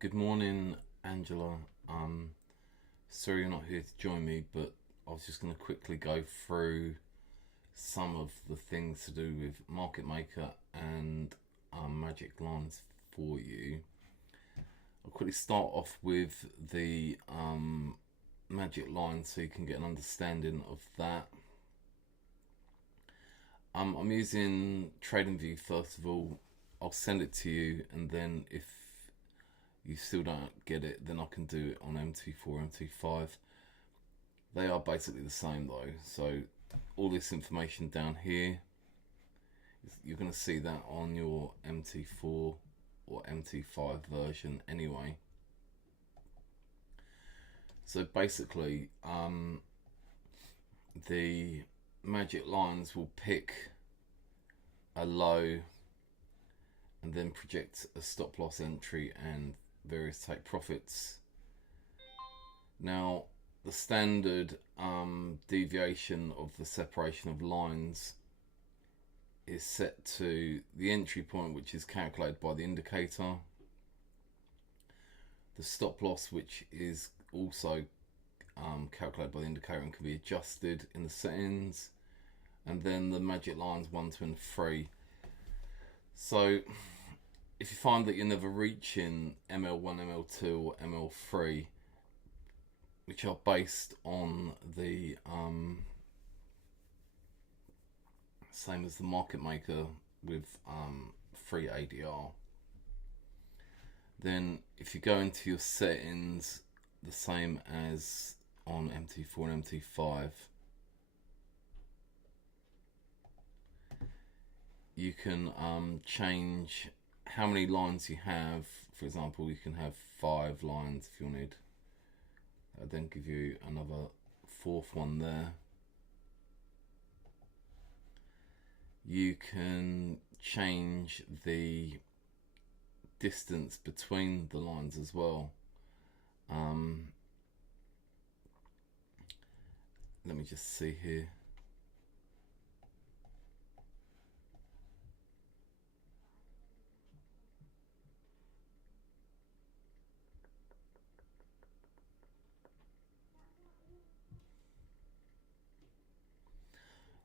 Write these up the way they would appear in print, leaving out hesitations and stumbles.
Good morning, Angela. Sorry you're not here to join me, but I was just going to quickly go through some of the things to do with Market Maker and Magic Lines for you. I'll quickly start off with the Magic Lines so you can get an understanding of that. I'm using TradingView first of all. I'll send it to you, and then if you still don't get it, then I can do it on MT4, MT5. They are basically the same though. So all this information down here, you're going to see that on your MT4 or MT5 version anyway. So basically, the Magic Lines will pick a low and then project a stop loss entry and various take profits. Now, the standard deviation of the separation of lines is set to the entry point, which is calculated by the indicator, the stop loss, which is also calculated by the indicator and can be adjusted in the settings, and then the Magic Lines 1, 2 and 3. So if you find that you're never reaching ML1, ML2 or ML3, which are based on the same as the Market Maker with free ADR, then if you go into your settings the same as on MT4 and MT5, you can change how many lines you have. For example, you can have 5 lines if you wanted. I'll then give you another 4th one there. You can change the distance between the lines as well. Let me just see here.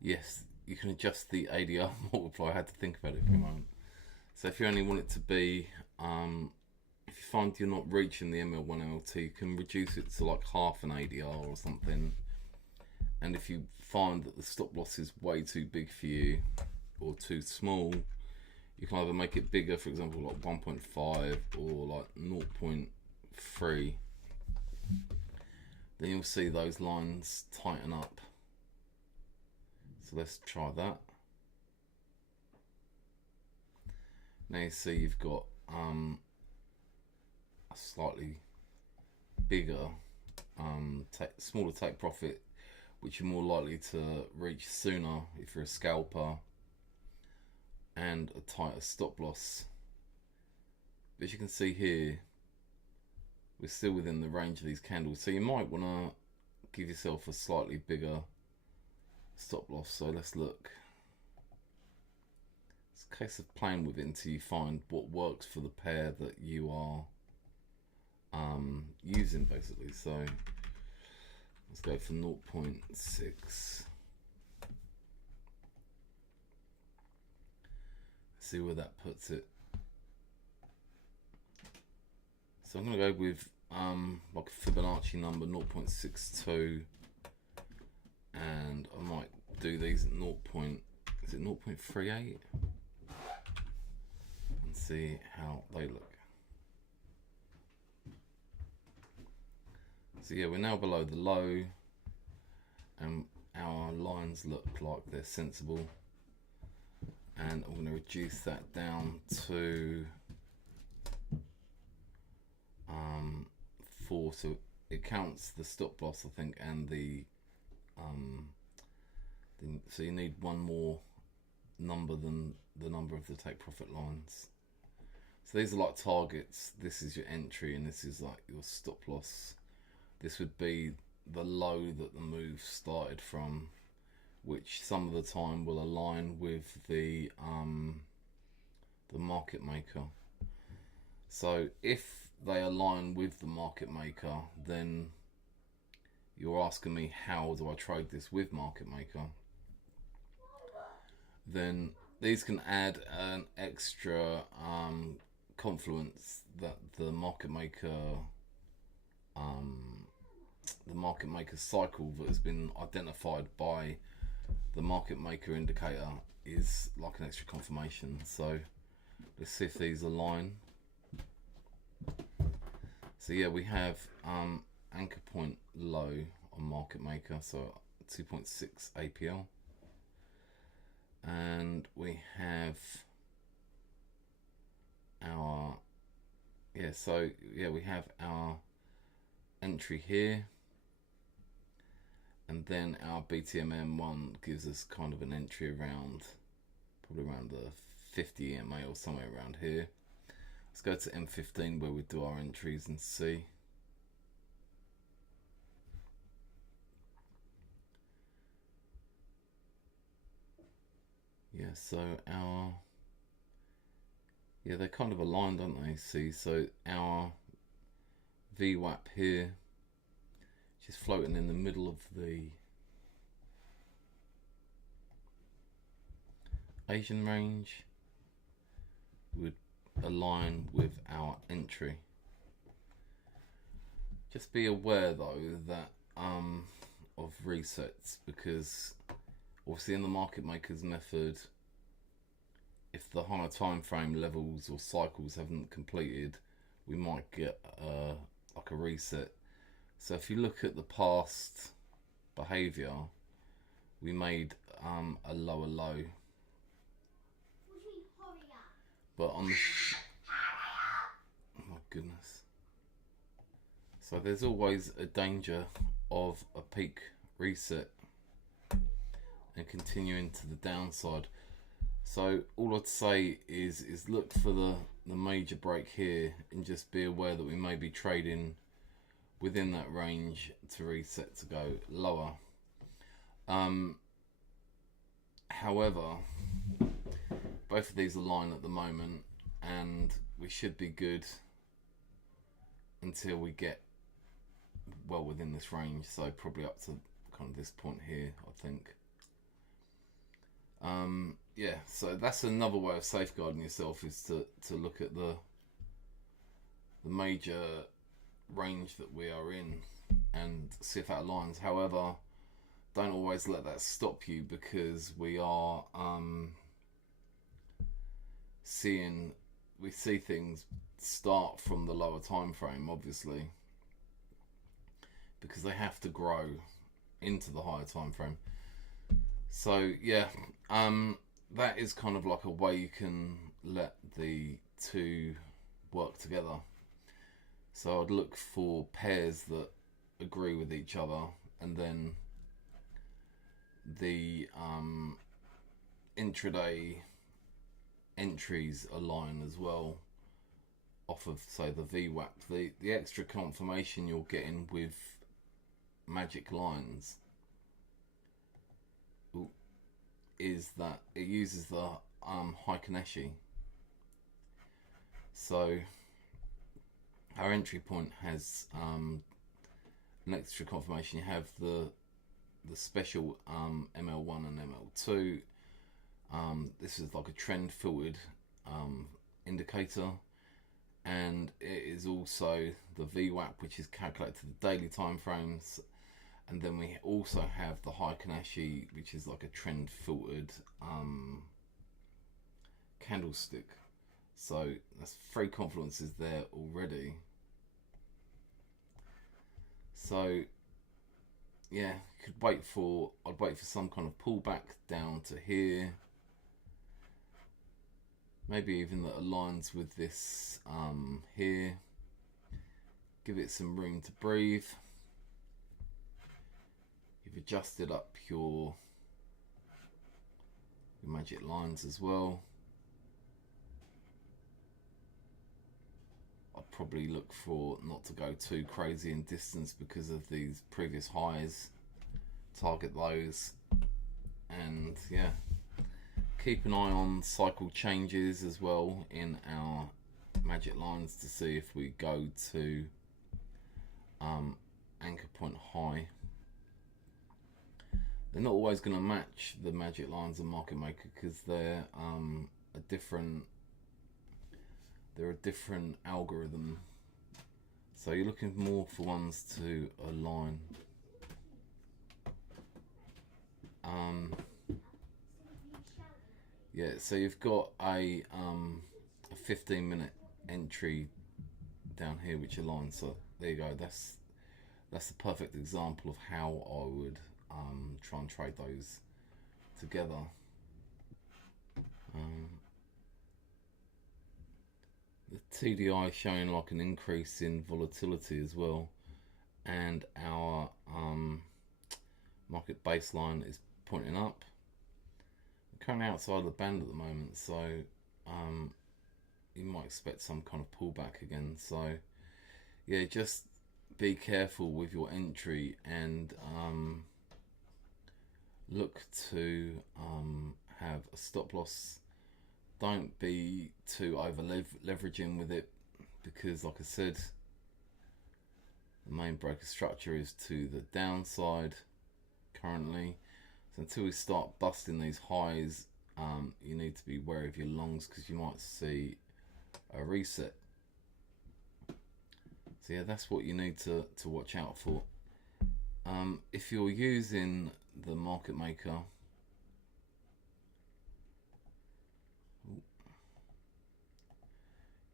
Yes, you can adjust the ADR multiplier. I had to think about it for a moment. So if you only want it to be, if you find you're not reaching the ML1, ML2, you can reduce it to like half an ADR or something. And if you find that the stop loss is way too big for you or too small, you can either make it bigger, for example, like 1.5 or like 0.3. Then you'll see those lines tighten up. So let's try that. Now you see you've got a slightly bigger, smaller take profit, which you're more likely to reach sooner if you're a scalper, and a tighter stop loss. But as you can see here, we're still within the range of these candles, so you might want to give yourself a slightly bigger stop loss. So let's look. It's a case of playing with it until you find what works for the pair that you are using, basically. So let's go for 0.6. See where that puts it. So I'm going to go with like a Fibonacci number 0.62, and I might do these at 0.38 and see how they look. So yeah, we're now below the low and our lines look like they're sensible, and I'm going to reduce that down to 4, so it counts the stop loss, I think, and the so you need one more number than the number of the take profit lines. So these are like targets. This is your entry and this is like your stop loss. This would be the low that the move started from, which some of the time will align with the market maker. So if they align with the market maker, then you're asking me how do I trade this with market maker, then these can add an extra confluence that the market maker cycle that has been identified by the market maker indicator is like an extra confirmation. So let's see if these align. So yeah, we have anchor point low on market maker, so 2.6 APL, and we have our we have our entry here, and then our BTM-M1 gives us kind of an entry around, probably around the 50 EMA or somewhere around here. Let's go to M15 where we do our entries and see. Yeah, so they're kind of aligned, aren't they? See, so our VWAP here, just floating in the middle of the Asian range, would align with our entry. Just be aware though that of resets, because obviously in the market makers method, if the higher time frame levels or cycles haven't completed, we might get like a reset. So if you look at the past behavior, we made a lower low, but on the oh my goodness, so there's always a danger of a peak reset and continuing to the downside. So all I'd say is look for the major break here, and just be aware that we may be trading within that range to reset to go lower. However, both of these align at the moment, and we should be good until we get well within this range, so probably up to kind of this point here, I think. Yeah, so that's another way of safeguarding yourself, is to look at the major range that we are in and see if that aligns. However, don't always let that stop you, because we are we see things start from the lower time frame, obviously, because they have to grow into the higher time frame. So yeah, that is kind of like a way you can let the two work together. So I'd look for pairs that agree with each other, and then the intraday entries align as well off of, say, the VWAP. The extra confirmation you're getting with magic lines is that it uses the CHoCH. So our entry point has an extra confirmation. You have the special ML1 and ML2. This is like a trend filtered indicator, and it is also the VWAP, which is calculated to the daily time frames. And then we also have the CHoCH, which is like a trend filtered candlestick. So that's 3 confluences there already. So yeah, I'd wait for some kind of pullback down to here. Maybe even that aligns with this here. Give it some room to breathe. You've adjusted up your magic lines as well. I'd probably look for not to go too crazy in distance because of these previous highs. Target those, and yeah, keep an eye on cycle changes as well in our magic lines to see if we go to anchor point high. They're not always going to match the magic lines of market maker because they're a different algorithm. So you're looking more for ones to align. Yeah, so you've got a 15-minute entry down here which aligns. So there you go. That's the perfect example of how I would try and trade those together. The TDI is showing like an increase in volatility as well, and our market baseline is pointing up. We're currently outside of the band at the moment, so you might expect some kind of pullback again. So yeah, just be careful with your entry and look to have a stop loss. Don't be too over leveraging with it, because like I said, the main breaker structure is to the downside currently. So until we start busting these highs, you need to be wary of your longs, because you might see a reset. So yeah, that's what you need to watch out for. If you're using the market maker,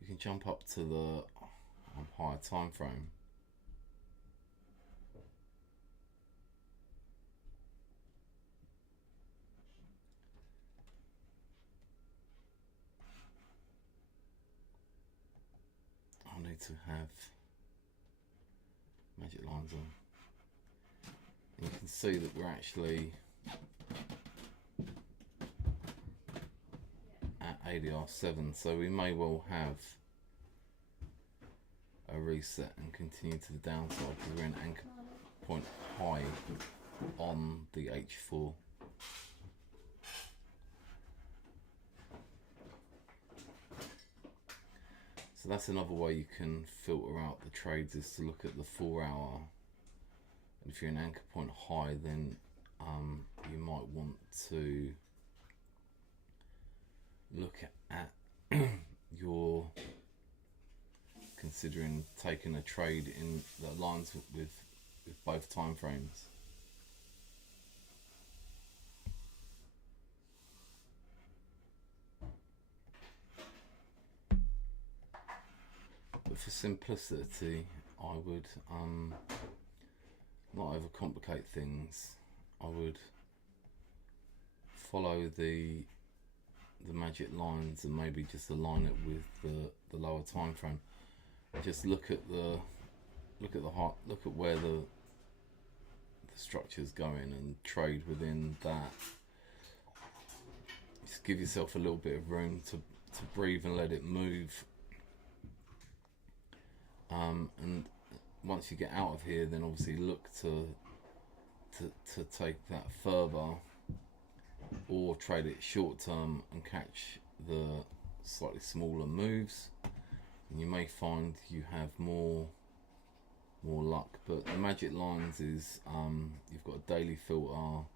you can jump up to the higher time frame. I need to have magic lines on. And you can see that we're actually at ADR7, so we may well have a reset and continue to the downside because we're in anchor point high on the H4. So that's another way you can filter out the trades, is to look at the 4 hour. And if you're in anchor point high, then you might want to look at your considering taking a trade in that aligns with both time frames. But for simplicity, I would not overcomplicate things. I would follow the magic lines and maybe just align it with the lower time frame. Just look at where the structure's going and trade within that. Just give yourself a little bit of room to breathe and let it move. And once you get out of here, then obviously look to take that further, or trade it short term and catch the slightly smaller moves, and you may find you have more luck. But the magic lines is you've got a daily filter,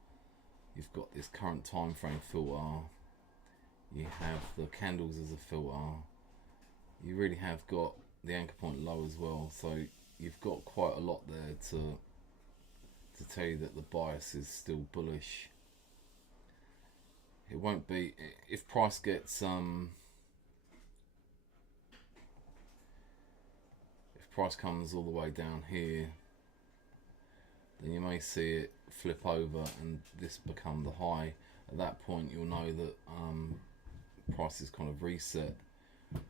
you've got this current time frame filter, you have the candles as a filter, you really have got the anchor point low as well, so you've got quite a lot there to tell you that the bias is still bullish. It won't be, if price gets if price comes all the way down here, then you may see it flip over and this become the high. At that point you'll know that price is kind of reset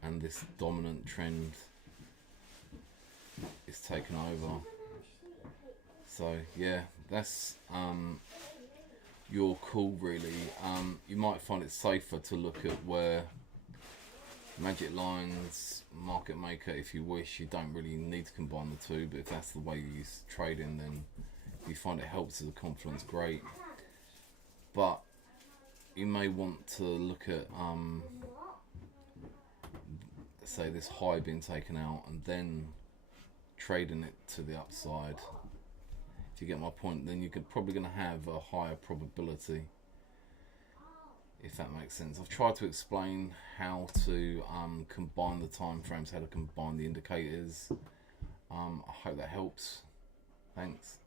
and this dominant trend is taken over. So yeah, that's your call really. You might find it safer to look at where magic lines, market maker, if you wish. You don't really need to combine the two, but if that's the way you use trading, then if you find it helps as a confluence, great. But you may want to look at say this high being taken out and then trading it to the upside, if you get my point, then you're probably going to have a higher probability, if that makes sense. I've tried to explain how to combine the time frames, how to combine the indicators. I hope that helps. Thanks.